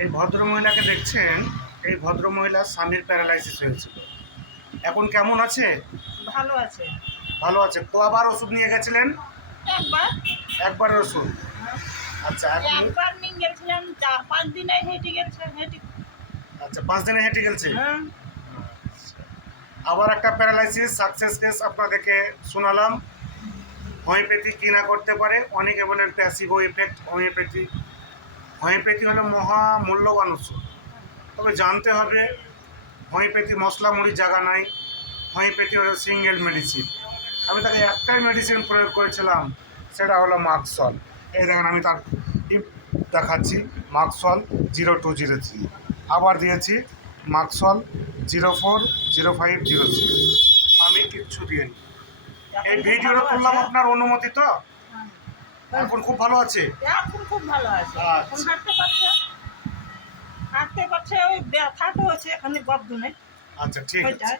এই ভদ্রমহিলাকে দেখছেন, এই ভদ্রমহিলার স্বামীর প্যারালাইসিস হয়েছিল। এখন কেমন আছে? ভালো আছে। ভালো আছে। কবার ওষুধ নিয়ে গেছিলেন? একবার একবারের ওষুধ। হ্যাঁ, আচ্ছা এখন একবার নিয়ে গেছিলাম 4-5 দিনে হেঁটে গেছে হেঁটে। আচ্ছা 5 দিনে হেঁটে গেছে। হ্যাঁ, আবার একটা প্যারালাইসিস সাকসেস কেস আপনাদেরকে শোনালাম। হোমিওপ্যাথি কি না করতে পারে, অনেকে বলেন প্যাসিভো এফেক্ট। হোমিওপ্যাথি হলো মহা মূল্যবান ওষুধ, তবে জানতে হবে হোমিওপ্যাথি মশলা মুড়ির জায়গা নাই। হোমিওপ্যাথি হলো সিঙ্গেল মেডিসিন। আমি তাকে একটাই মেডিসিন প্রয়োগ করেছিলাম, সেটা হলো মাক্সল। এই দেখেন আমি তার টিপ দেখাচ্ছি, মাক্সল 0203। আবার দিয়েছি মাক্সল 040506। আমি কিচ্ছু দিইনি। এই এখন খুব ভিডিওটা ভালো করলাম আছে। আপনার অনুমতি তো? হ্যাঁ, এখন খুব ভালো আছে। এখন খুব ভালো আছে। এখন আচ্ছা। হাঁটতে পারছে। ওই ব্যথাটা হচ্ছে এখানে গর্দনে আচ্ছা ঠিক আছে। ওইটাই।